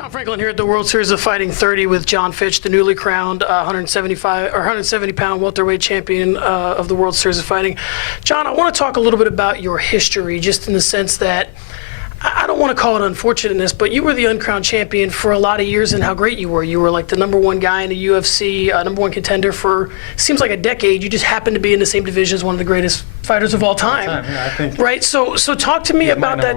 John Franklin here at the World Series of Fighting 30 with John Fitch, the newly crowned 170-pound welterweight champion of the World Series of Fighting. John, I want to talk a little bit about your history, just in the sense that I don't want to call it unfortunateness, but you were the uncrowned champion for a lot of years, and how great you were. You were like the #1 guy in the UFC, #1 contender for seems like a decade. You just happened to be in the same division as one of the greatest fighters of all time. Yeah, I think. Right. So talk to me about that.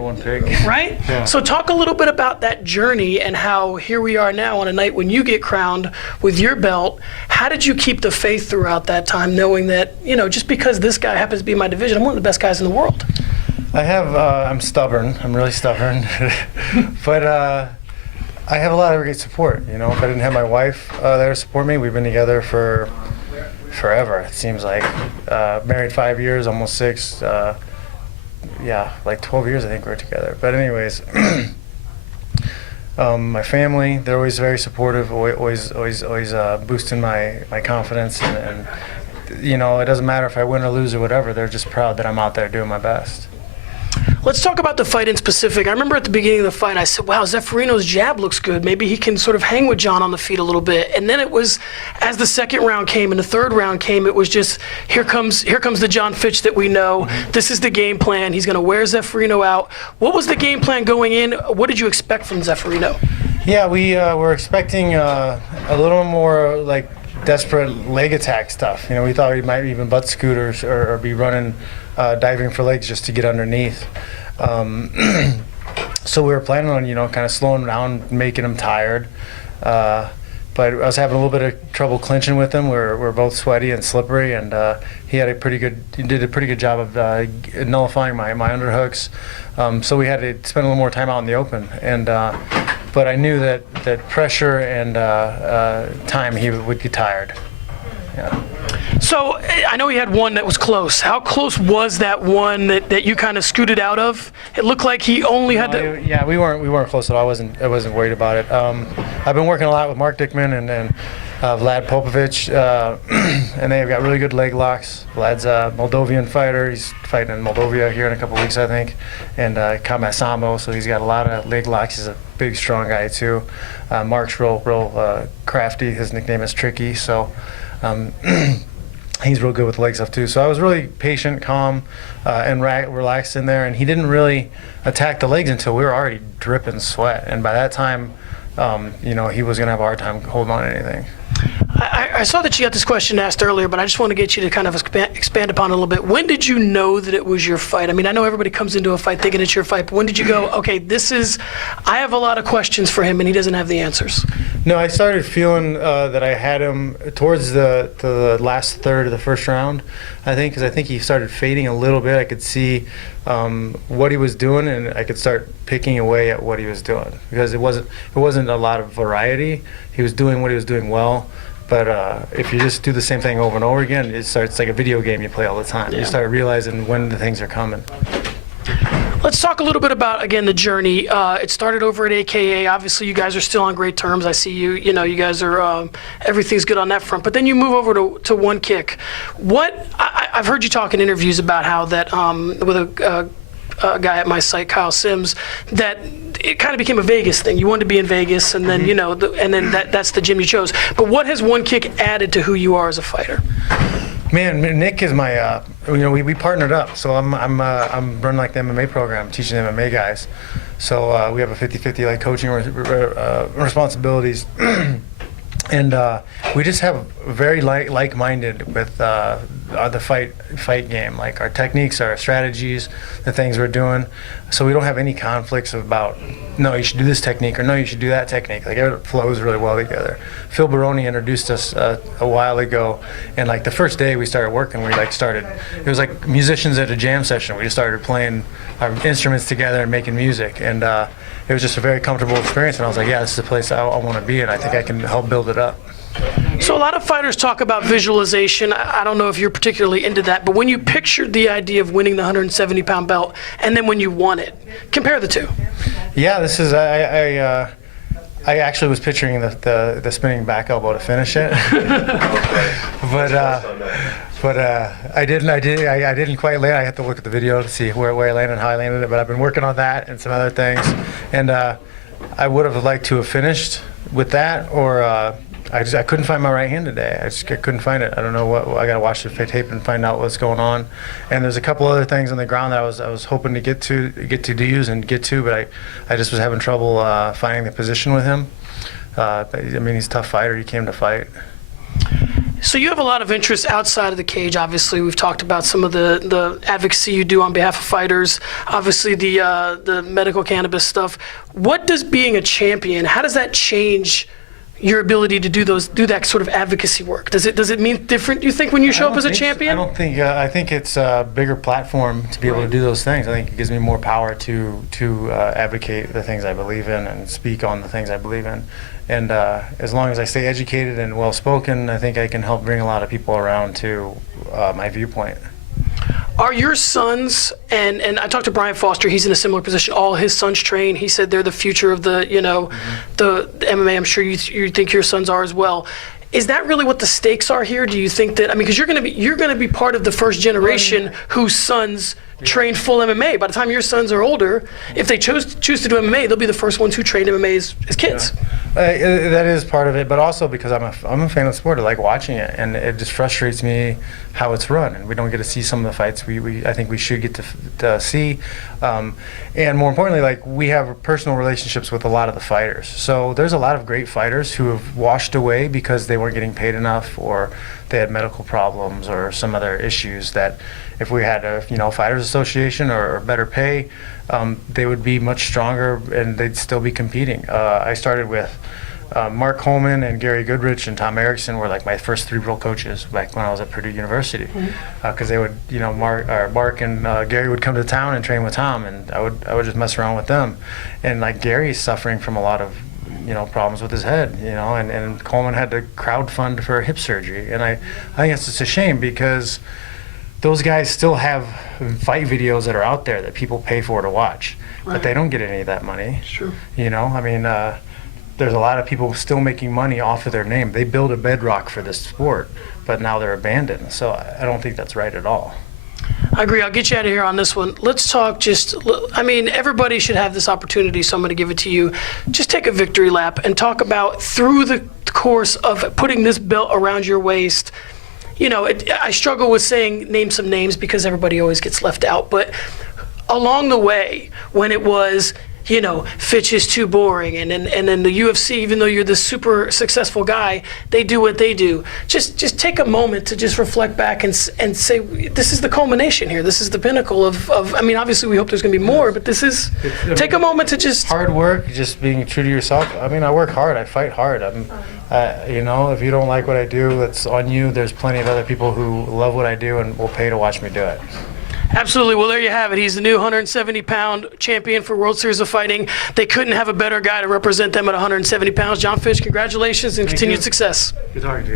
Right. Yeah. So talk a little bit about that journey and how here we are now on a night when you get crowned with your belt. How did you keep the faith throughout that time, knowing that, you know, just because this guy happens to be in my division, I'm one of the best guys in the world? I'm stubborn. I'm really stubborn. But I have a lot of great support. You know, if I didn't have my wife there to support me, we've been together for forever, it seems like. Married 5 years, almost 6. Yeah, like 12 years I think we're together. But anyways, my family, they're always very supportive, always boosting my confidence. And, you know, it doesn't matter if I win or lose or whatever. They're just proud that I'm out there doing my best. Let's talk about the fight in specific. I remember at the beginning of the fight, I said, wow, Zeffirino's jab looks good. Maybe he can sort of hang with John on the feet a little bit. And then it was, as the second round came and the third round came, it was just, here comes the John Fitch that we know. This is the game plan. He's going to wear Zeffirino out. What was the game plan going in? What did you expect from Zeffirino? Yeah, we were expecting a little more like desperate leg attack stuff. You know, we thought he might even butt scooters or be running, diving for legs just to get underneath. So we were planning on, you know, kind of slowing him down, making him tired. But I was having a little bit of trouble clinching with him. We're both sweaty and slippery, and he did a pretty good job of nullifying my underhooks. So we had to spend a little more time out in the open. And but I knew that pressure and time he would get tired. Yeah. So I know he had one that was close. How close was that one that you kind of scooted out of? It looked like he only had to. Yeah, we weren't close at all. I wasn't worried about it. I've been working a lot with Mark Dickman and Vlad Popovich, and they've got really good leg locks. Vlad's a Moldovan fighter. He's fighting in Moldova here in a couple weeks, I think, and combat sambo. So he's got a lot of leg locks. He's a big, strong guy too. Mark's real crafty. His nickname is Tricky. So. He's real good with leg stuff too. So I was really patient, calm, and relaxed in there. And he didn't really attack the legs until we were already dripping sweat. And by that time, you know, he was going to have a hard time holding on to anything. I saw that you got this question asked earlier, but I just want to get you to kind of expand upon it a little bit. When did you know that it was your fight? I mean, I know everybody comes into a fight thinking it's your fight, but when did you go, okay, I have a lot of questions for him and he doesn't have the answers? No, I started feeling that I had him towards the last third of the first round, I think, because I think he started fading a little bit. I could see what he was doing, and I could start picking away at what he was doing, because it wasn't a lot of variety. He was doing what he was doing well, but if you just do the same thing over and over again, it's like a video game you play all the time. Yeah. You start realizing when the things are coming. Let's talk a little bit about, again, the journey. It started over at AKA. Obviously, you guys are still on great terms. I see you know, you guys are, everything's good on that front. But then you move over to One Kick. I've heard you talk in interviews about how that, with a guy at my site, Kyle Sims, that it kind of became a Vegas thing. You wanted to be in Vegas, and then, you know, and then that's the gym you chose. But what has One Kick added to who you are as a fighter? Man, Nick is my, you know, we partnered up. So I'm running like the MMA program, teaching MMA guys. So we have a 50-50 like coaching responsibilities. And we just have very like-minded with the fight game, like our techniques, our strategies, the things we're doing. So we don't have any conflicts about, no, you should do this technique, or no, you should do that technique. Like, it flows really well together. Phil Baroni introduced us a while ago, and like the first day we started working, it was like musicians at a jam session. We just started playing our instruments together and making music, and it was just a very comfortable experience. And I was like, yeah, this is a place I want to be, and I think I can help build it up. So a lot of fighters talk about visualization. I don't know if you're particularly into that, but when you pictured the idea of winning the 170-pound belt, and then when you won it, compare the two. Yeah, this is I actually was picturing the spinning back elbow to finish it, but I didn't quite land. I had to look at the video to see where I landed and how I landed it. But I've been working on that and some other things, and I would have liked to have finished with that, or I couldn't find my right hand today. I couldn't find it. I don't know what. I got to watch the tape and find out what's going on. And there's a couple other things on the ground that I was hoping to get to use and get to, but I just was having trouble finding the position with him. I mean, he's a tough fighter. He came to fight. So you have a lot of interests outside of the cage. Obviously, we've talked about some of the advocacy you do on behalf of fighters. Obviously, the medical cannabis stuff. What does being a champion? How does that change your ability to do that sort of advocacy work? Does it mean different, do you think, when you show up as a champion? I don't think. I think it's a bigger platform to be able to do those things. I think it gives me more power to advocate the things I believe in and speak on the things I believe in. And as long as I stay educated and well-spoken, I think I can help bring a lot of people around to my viewpoint. Are your sons, and I talked to Brian Foster, he's in a similar position, all his sons train. He said they're the future of the MMA. I'm sure you think your sons are as well. Is that really what the stakes are here? Do you think that, I mean, because you're going to be part of the first generation whose sons train full MMA. By the time your sons are older, if they choose to do MMA, they'll be the first ones who trained MMA as kids. That is part of it, but also because I'm a fan of the sport. I like watching it, and it just frustrates me how it's run, and we don't get to see some of the fights I think we should get to see. And more importantly, like, we have personal relationships with a lot of the fighters. So there's a lot of great fighters who have washed away because they weren't getting paid enough, or they had medical problems or some other issues that if we had a fighters association or better pay, they would be much stronger and they'd still be competing. I started with Mark Holman and Gary Goodrich and Tom Erickson were like my first 3 real coaches back when I was at Purdue University, because they would, Mark and Gary would come to town and train with Tom, and I would just mess around with them. And like, Gary's suffering from a lot of problems with his head, and Coleman had to crowdfund for hip surgery, and I think it's just a shame because those guys still have fight videos that are out there that people pay for to watch, but they don't get any of that money. Sure. I mean, there's a lot of people still making money off of their name. They build a bedrock for this sport, but now they're abandoned. So I don't think that's right at all. I agree. I'll get you out of here on this one. Let's talk everybody should have this opportunity, so I'm going to give it to you. Just take a victory lap and talk about, through the course of putting this belt around your waist, I struggle with saying name some names because everybody always gets left out, but along the way, when it was, Fitch is too boring, and then the UFC, even though you're this super successful guy, they do what they do. Just take a moment to just reflect back and say, this is the culmination here. This is the pinnacle of I mean, obviously we hope there's going to be more, but take a moment to just... Hard work, just being true to yourself. I mean, I work hard. I fight hard. If you don't like what I do, it's on you. There's plenty of other people who love what I do and will pay to watch me do it. Absolutely. Well, there you have it. He's the new 170-pound champion for World Series of Fighting. They couldn't have a better guy to represent them at 170 pounds. John Fitch, congratulations and continued success. Good talking to you.